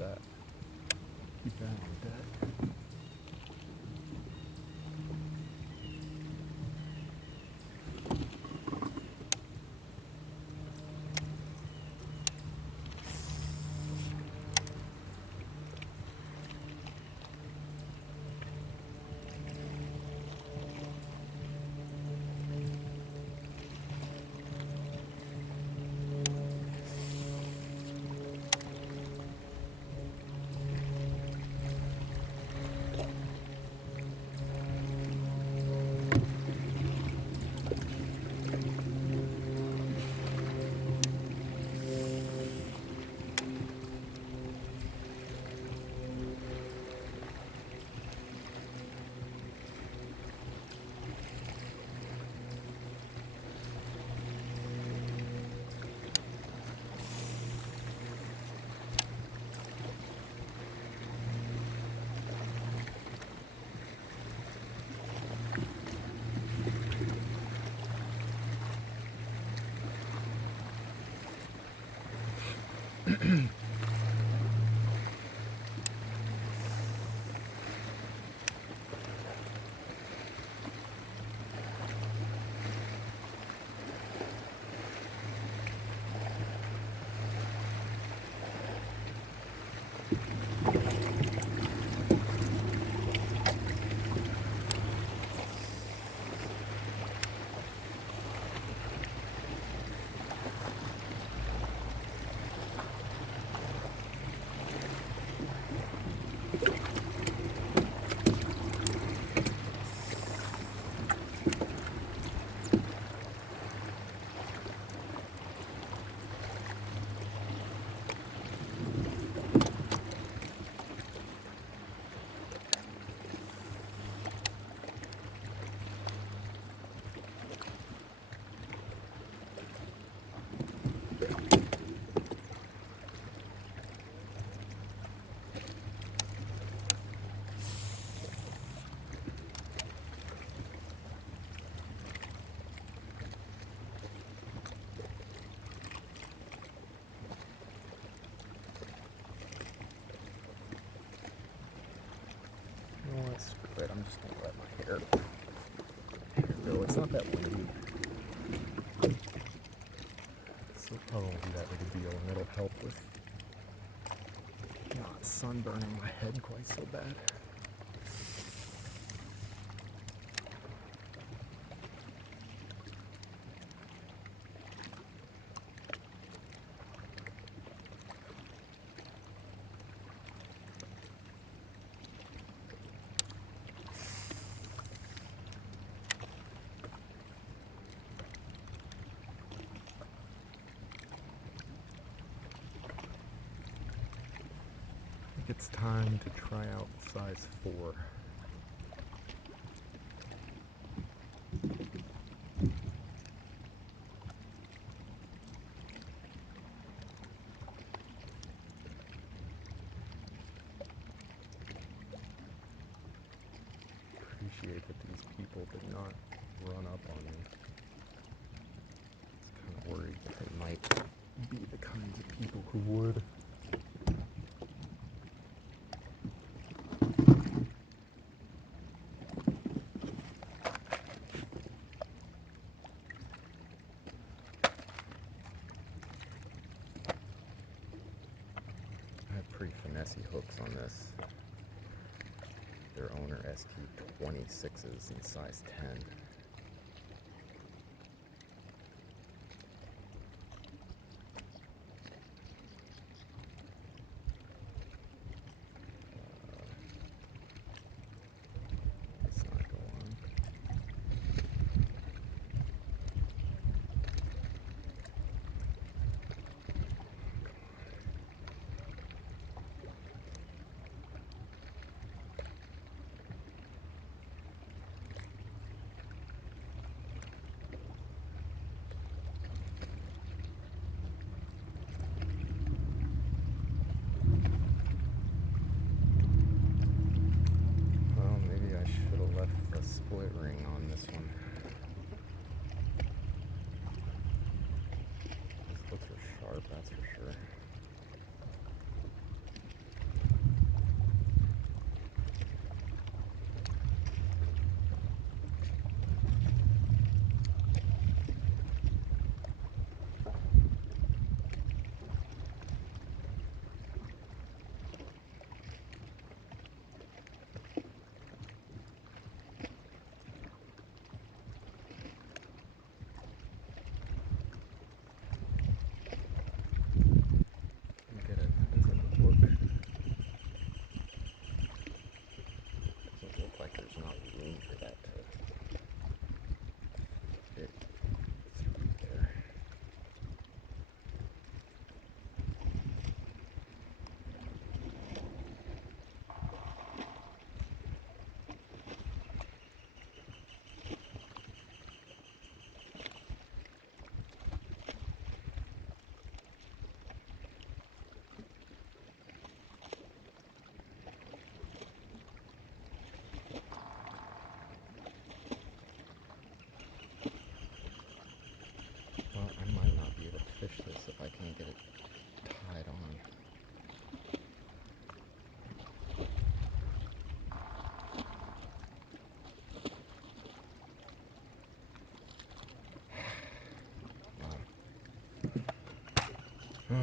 that. Keep that on deck. Screw it, I'm just going to let my hair go. It's not that windy. So I'll do that video and it'll help with not sunburning my head quite so bad. It's time to try out size 4. Appreciate that these people did not run up on me. I was kind of worried that they might be the kinds of people who would. Pretty finessey hooks on this. Their owner SQ26s in size 10. Let's not go on. Split ring on this one. These hooks are sharp, that's for sure.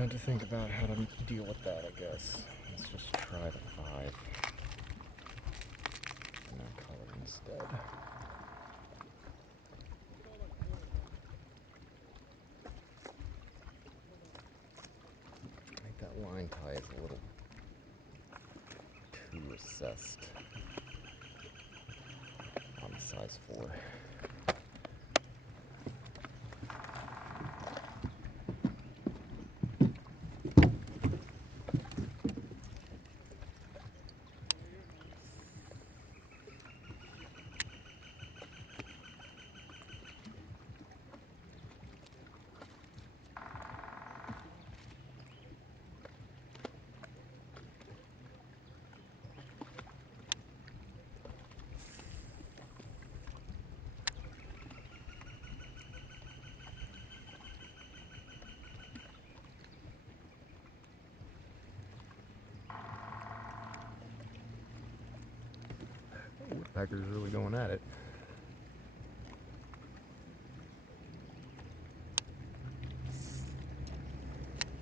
wanted to think about how to deal with that, I guess. Let's just try the 5 in that color instead. I think that line tie is a little too recessed on the size 4. Woodpecker's really going at it.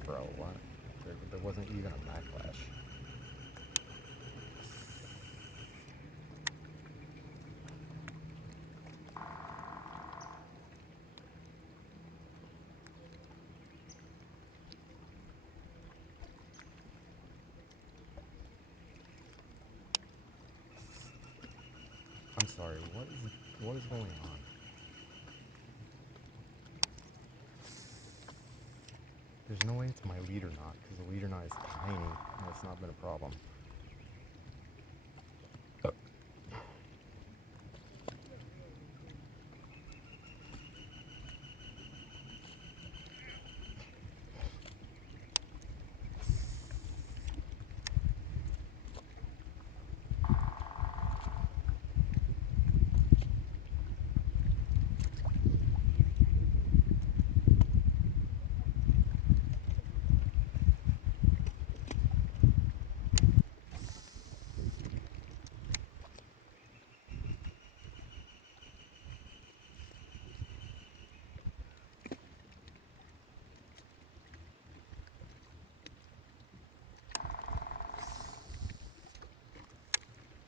Bro, what? There wasn't even a backlash. I'm sorry, what is going on? There's no way it's my leader knot, because the leader knot is tiny, and it's not been a problem.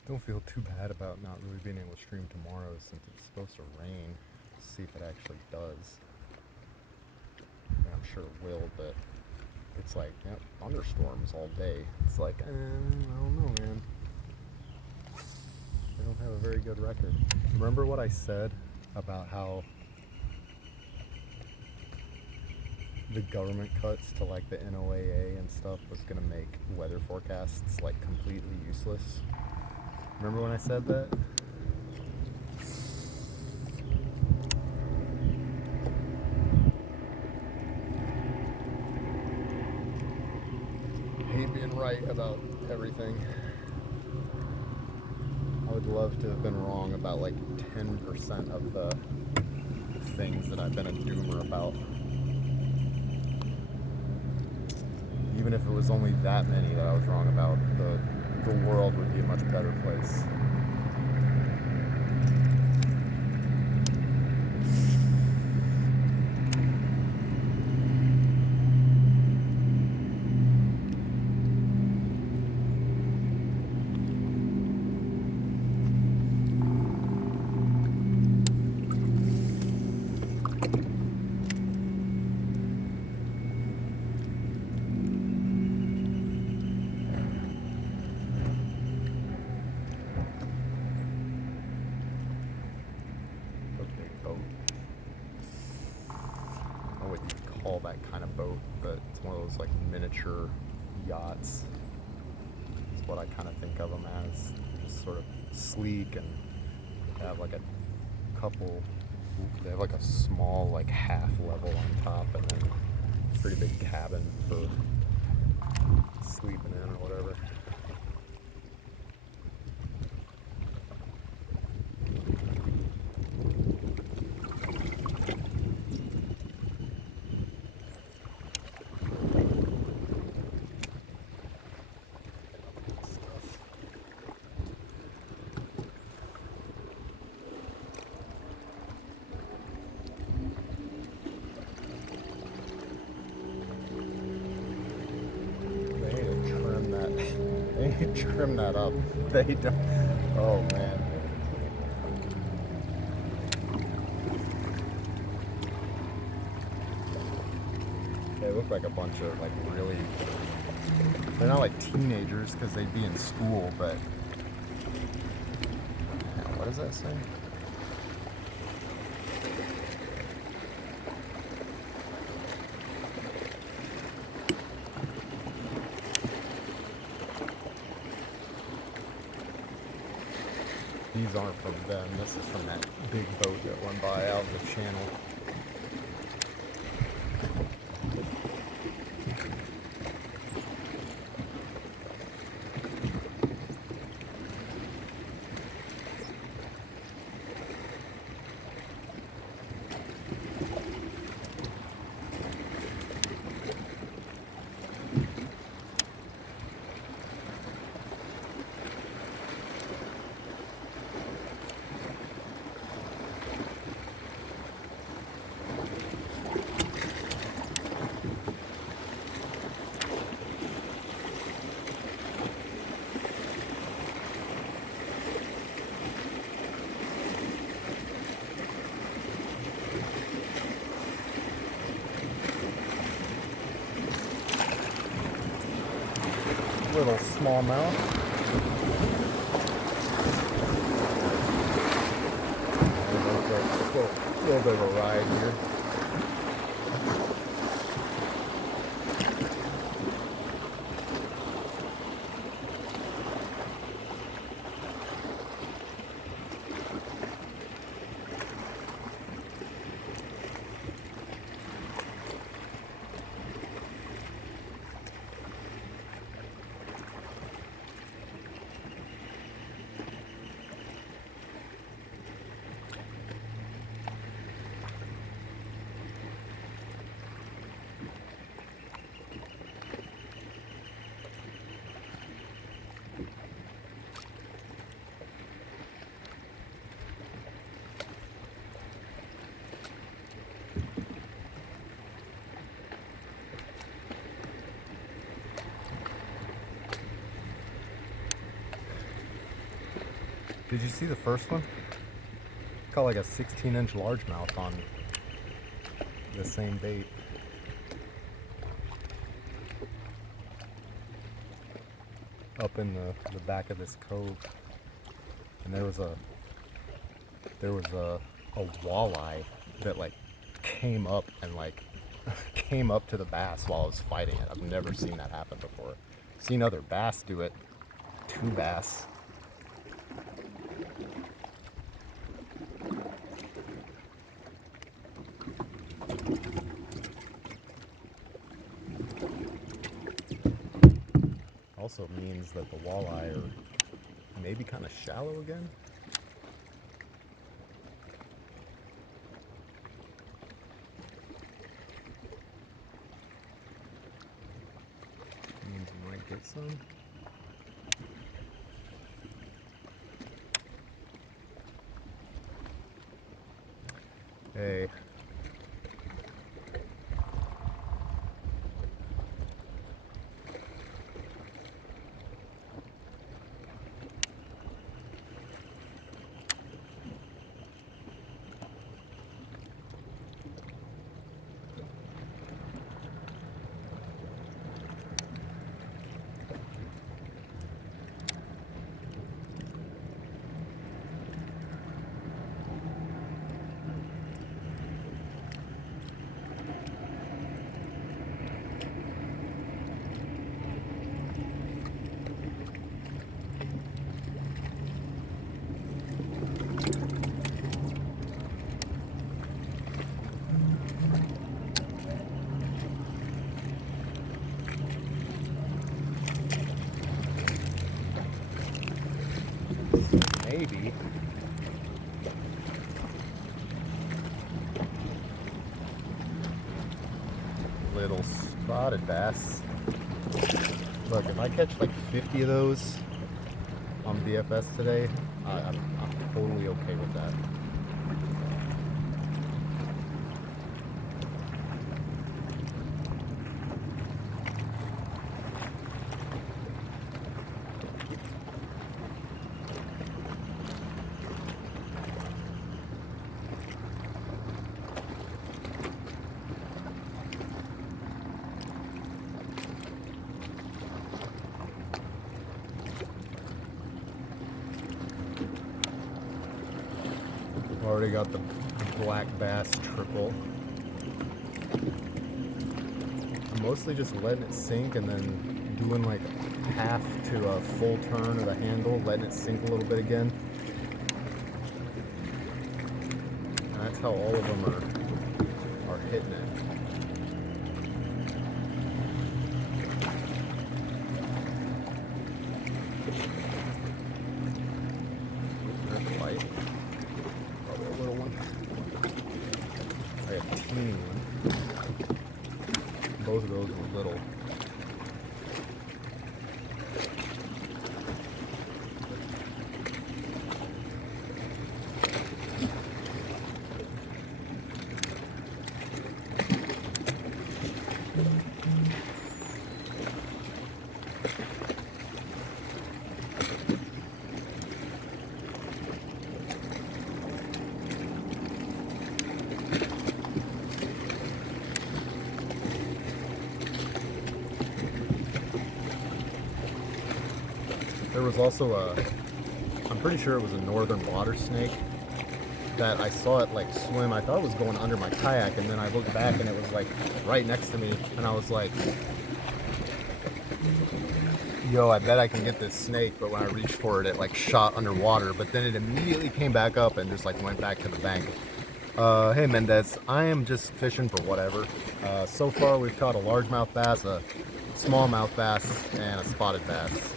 Don't feel too bad about not really being able to stream tomorrow since it's supposed to rain. See if it actually does. I'm sure it will, but it's like, yep, thunderstorms all day. It's like, I don't know, man. They don't have a very good record. Remember what I said about how the government cuts to like the NOAA and stuff was gonna make weather forecasts like completely useless? Remember when I said that? Hate being right about everything. I would love to have been wrong about like 10% of the things that I've been a doomer about. Even if it was only that many that I was wrong about, the world would be a much better place. That kind of boat, but it's one of those like miniature yachts. That's what I kind of think of them as. Just sort of sleek, and they have like a couple, they have like a small like half level on top, and then a pretty big cabin for sleeping in or whatever. trim that up. They don't. Oh man. They look like a bunch of like really. They're not like teenagers because they'd be in school, but what does that say? These aren't from them. This is from that big boat that went by out of the channel. Little smallmouth. A little bit of a ride here. Did you see the first one? Caught like a 16-inch largemouth on the same bait. Up in the back of this cove. And there was a walleye that like came up and like came up to the bass while I was fighting it. I've never seen that happen before. Seen other bass do it. 2 bass. Also means that the walleye are maybe kind of shallow again. Means we might get some. Hey. Maybe. Little spotted bass. Look, if I catch like 50 of those on BFS today, I'm totally okay with that. already got the black bass triple. I'm mostly just letting it sink and then doing like half to a full turn of the handle, letting it sink a little bit again. And that's how all of them are hitting it. There's a light. Probably a little one. I got a teeny one. Both of those were little. There was also I'm pretty sure it was a northern water snake that I saw it like swim. I thought it was going under my kayak, and then I looked back and it was like right next to me, and I was like, yo, I bet I can get this snake. But when I reached for it, it like shot underwater, but then it immediately came back up and just like went back to the bank. Hey Mendez, I am just fishing for whatever. So far we've caught a largemouth bass, a smallmouth bass, and a spotted bass.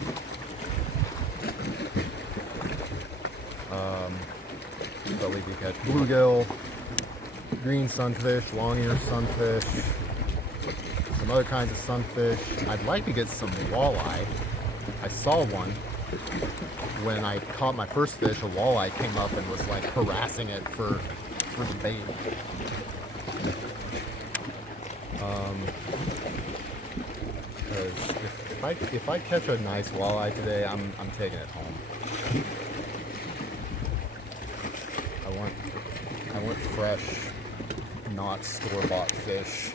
But we can catch bluegill, green sunfish, long-eared sunfish, some other kinds of sunfish. I'd like to get some walleye. I saw one when I caught my first fish. A walleye came up and was like harassing it for the bait. Because if I catch a nice walleye today, I'm taking it home. I want fresh, not store-bought fish.